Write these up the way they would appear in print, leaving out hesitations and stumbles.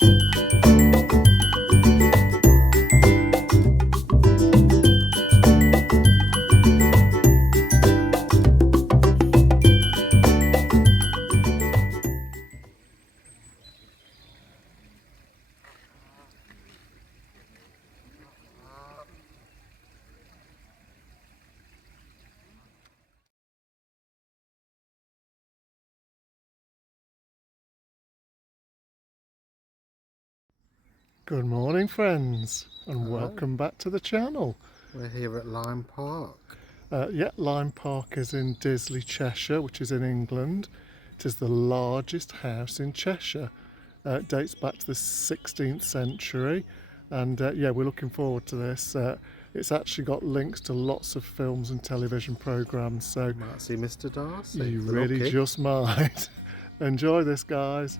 Good morning, friends, and Hello. welcome back to the channel. We're here at Lyme Park. Lyme Park is in Disley, Cheshire, which is in England. It is the largest house in Cheshire. It dates back to the 16th century, and we're looking forward to this. It's actually got links to lots of films and television programmes, so You might see Mr Darcy. you really just might. Enjoy this, guys.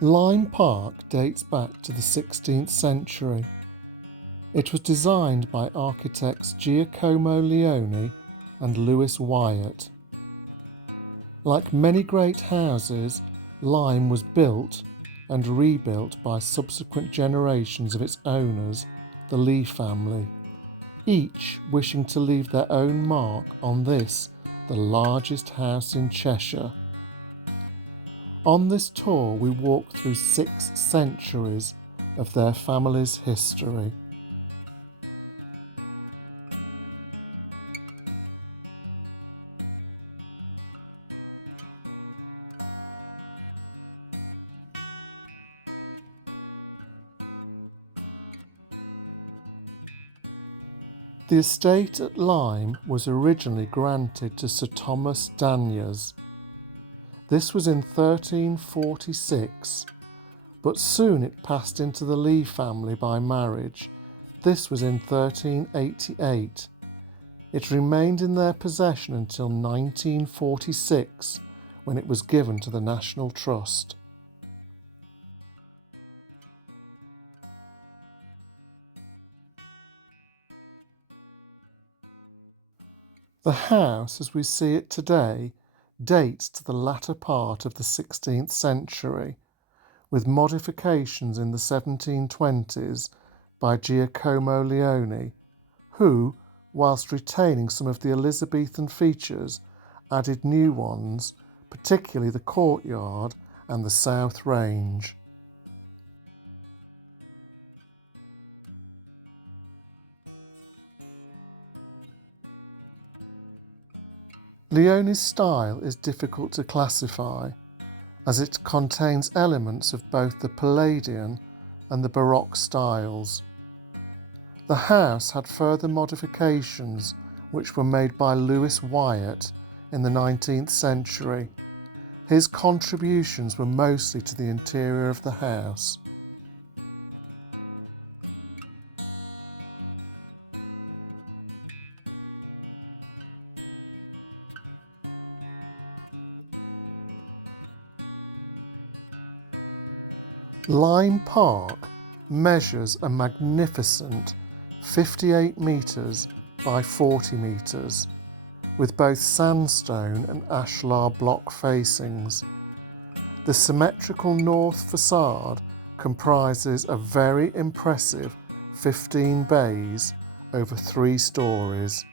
Lyme Park dates back to the 16th century. It was designed by architects Giacomo Leone and Lewis Wyatt. Like many great houses, Lyme was built and rebuilt by subsequent generations of its owners, the Lee family, each wishing to leave their own mark on this, the largest house in Cheshire. On this tour, we walk through 6 centuries of their family's history. The estate at Lyme was originally granted to Sir Thomas Danyers. This was in 1346, but soon it passed into the Lee family by marriage. This was in 1388. It remained in their possession until 1946, when it was given to the National Trust. The house, as we see it today, dates to the latter part of the 16th century, with modifications in the 1720s by Giacomo Leone, who, whilst retaining some of the Elizabethan features, added new ones, particularly the courtyard and the south range. Leone's style is difficult to classify, as it contains elements of both the Palladian and the Baroque styles. The house had further modifications which were made by Lewis Wyatt in the 19th century. His contributions were mostly to the interior of the house. Lyme Park measures a magnificent 58 metres by 40 metres, with both sandstone and ashlar block facings. The symmetrical north facade comprises a very impressive 15 bays over 3 stories.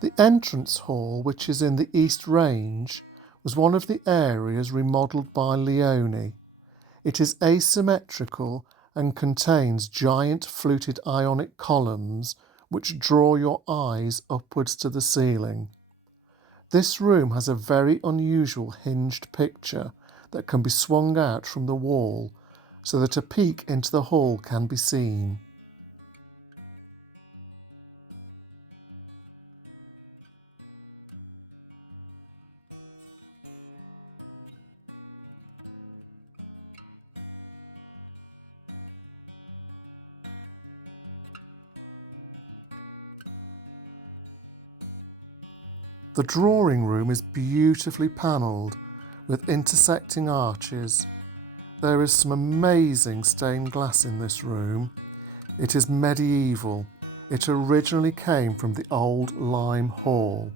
The entrance hall, which is in the East Range, was one of the areas remodelled by Leone. It is asymmetrical and contains giant fluted Ionic columns which draw your eyes upwards to the ceiling. This room has a very unusual hinged picture that can be swung out from the wall so that a peek into the hall can be seen. The drawing room is beautifully panelled with intersecting arches. There is some amazing stained glass in this room. It is medieval. It originally came from the old Lyme Hall.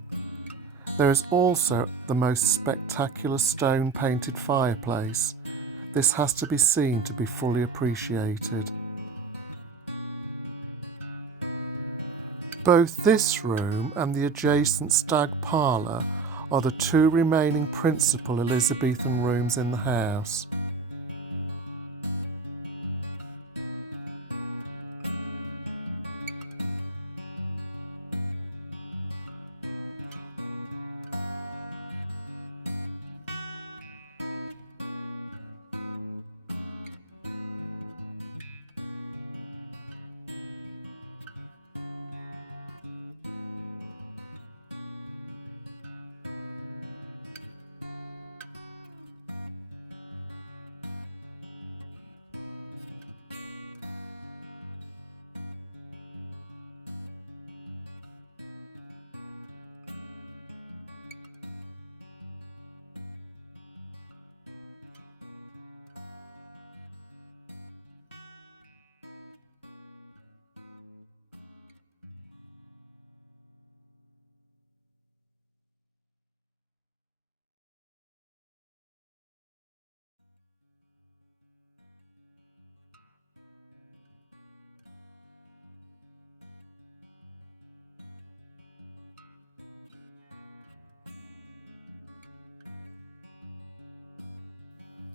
There is also the most spectacular stone painted fireplace. This has to be seen to be fully appreciated. Both this room and the adjacent stag parlour are the two remaining principal Elizabethan rooms in the house.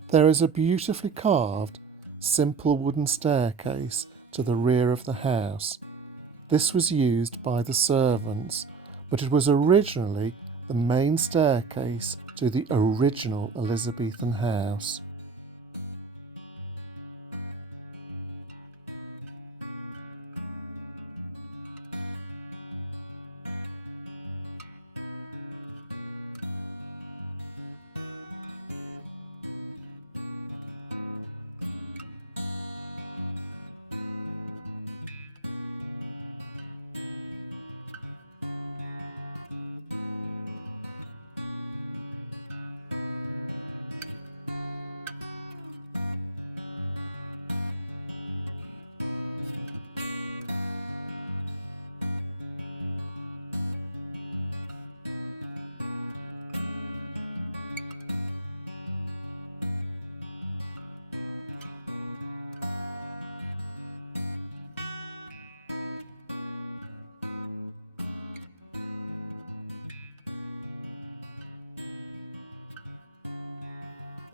There is a beautifully carved, simple wooden staircase to the rear of the house. This was used by the servants, but it was originally the main staircase to the original Elizabethan house.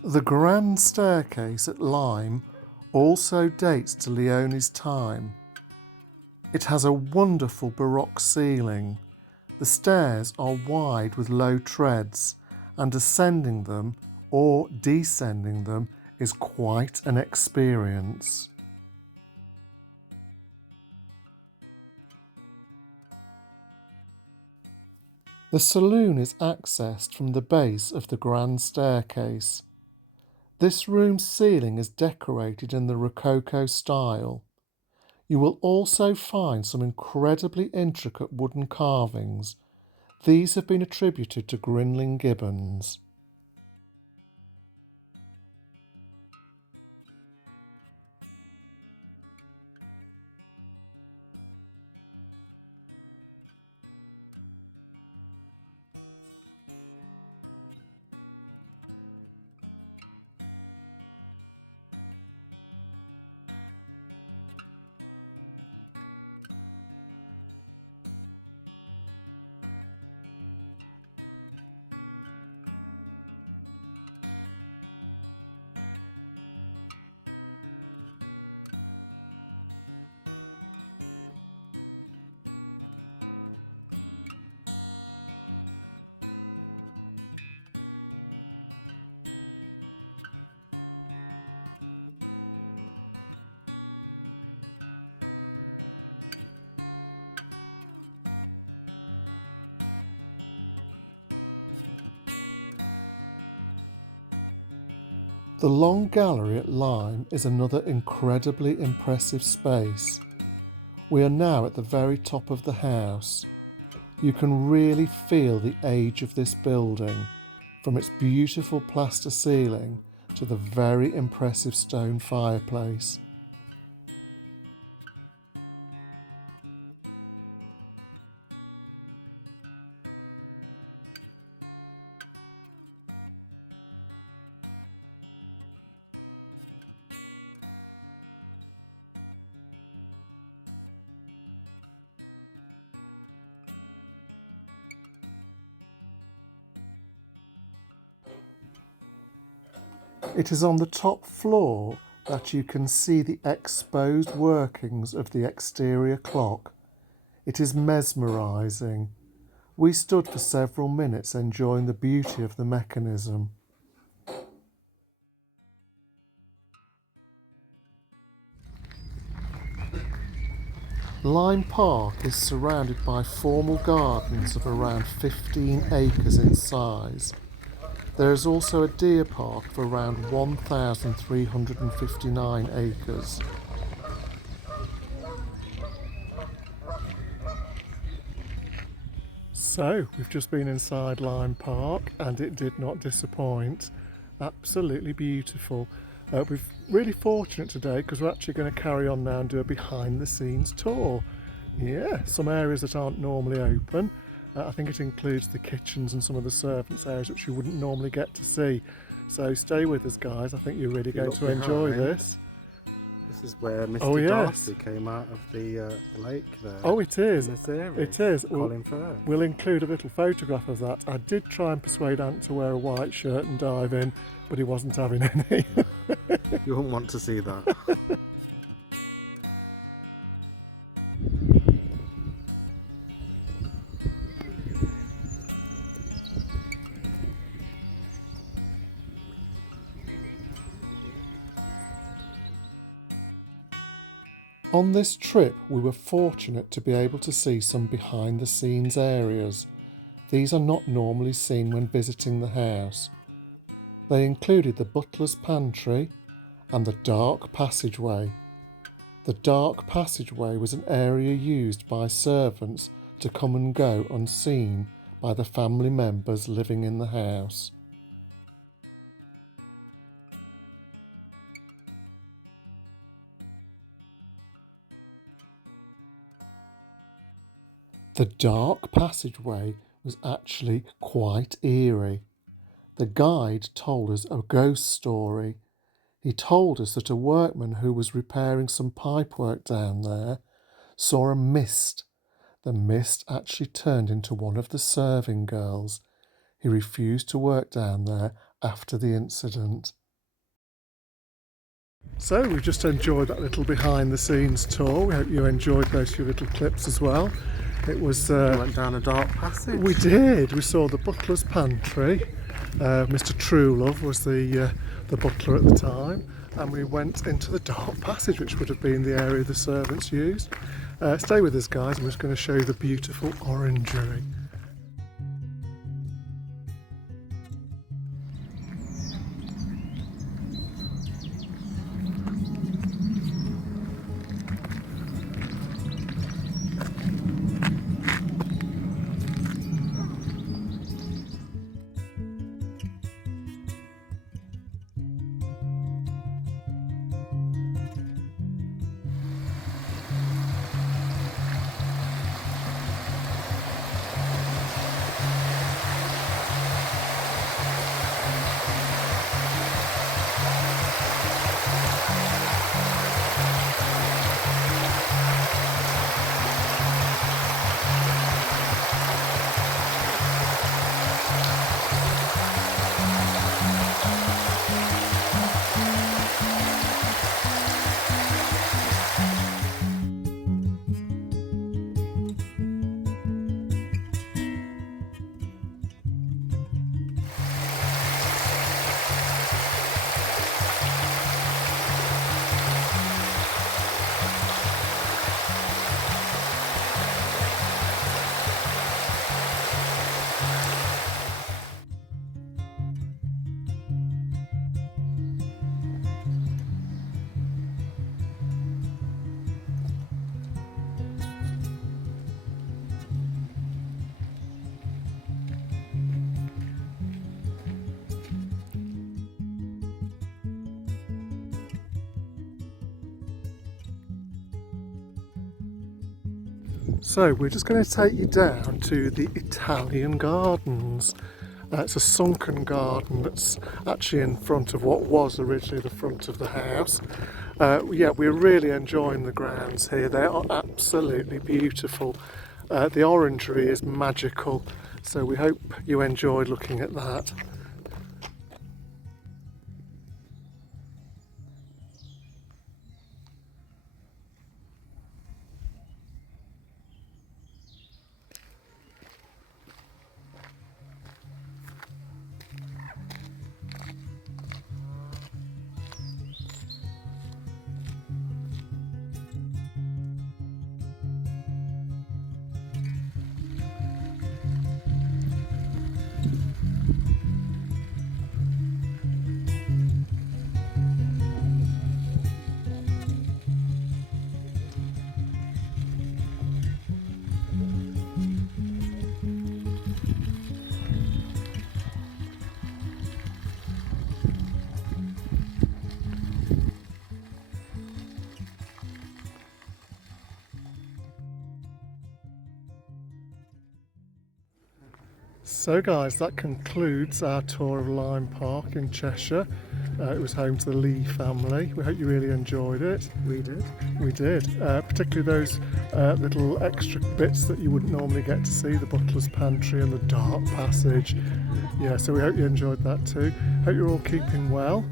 The grand staircase at Lyme also dates to Leonie's time. It has a wonderful Baroque ceiling. The stairs are wide with low treads, and ascending them or descending them is quite an experience. The saloon is accessed from the base of the grand staircase. This room's ceiling is decorated in the Rococo style. You will also find some incredibly intricate wooden carvings. These have been attributed to Grinling Gibbons. The long gallery at Lyme is another incredibly impressive space. We are now at the very top of the house. you can really feel the age of this building, from its beautiful plaster ceiling to the very impressive stone fireplace. It is on the top floor that you can see the exposed workings of the exterior clock. It is mesmerising. We stood for several minutes enjoying the beauty of the mechanism. Lyme Park is surrounded by formal gardens of around 15 acres in size. There is also a deer park of around 1,359 acres. So, we've just been inside Lyme Park and it did not disappoint. Absolutely beautiful. We're really fortunate today because we're actually going to carry on now and do a behind the scenes tour. Yeah, some areas that aren't normally open. I think it includes the kitchens and some of the servants' areas which you wouldn't normally get to see. So stay with us, guys. I think you're really going to enjoy this. This is where Mr. Darcy came out of the lake there. Oh, it is. In this area. It is. We'll include a little photograph of that. I did try and persuade Ant to wear a white shirt and dive in, but he wasn't having any. You wouldn't want to see that. On this trip, we were fortunate to be able to see some behind the scenes areas. These are not normally seen when visiting the house. They included the butler's pantry and the dark passageway. The dark passageway was an area used by servants to come and go unseen by the family members living in the house. The dark passageway was actually quite eerie. The guide told us a ghost story. He told us that a workman who was repairing some pipework down there saw a mist. The mist actually turned into one of the serving girls. He refused to work down there after the incident. So we've just enjoyed that little behind the scenes tour. We hope you enjoyed those few little clips as well. It was we went down a dark passage. We did. We saw the butler's pantry. Mr Truelove was the butler at the time, and we went into the dark passage, which would have been the area the servants used. Stay with us, guys. I'm just going to show you the beautiful orangery. So we're just going to take you down to the Italian Gardens. It's a sunken garden that's actually in front of what was originally the front of the house. Yeah, we're really enjoying the grounds here. They are absolutely beautiful. The orangery is magical, so we hope you enjoyed looking at that. So guys, that concludes our tour of Lyme Park in Cheshire. It was home to the Lee family. We hope you really enjoyed it. We did. We did, particularly those little extra bits that you wouldn't normally get to see, the butler's pantry and the dark passage. Yeah, so we hope you enjoyed that too. Hope you're all keeping well.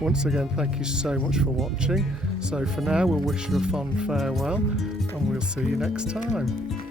Once again, thank you so much for watching. So for now, we'll wish you a fond farewell and we'll see you next time.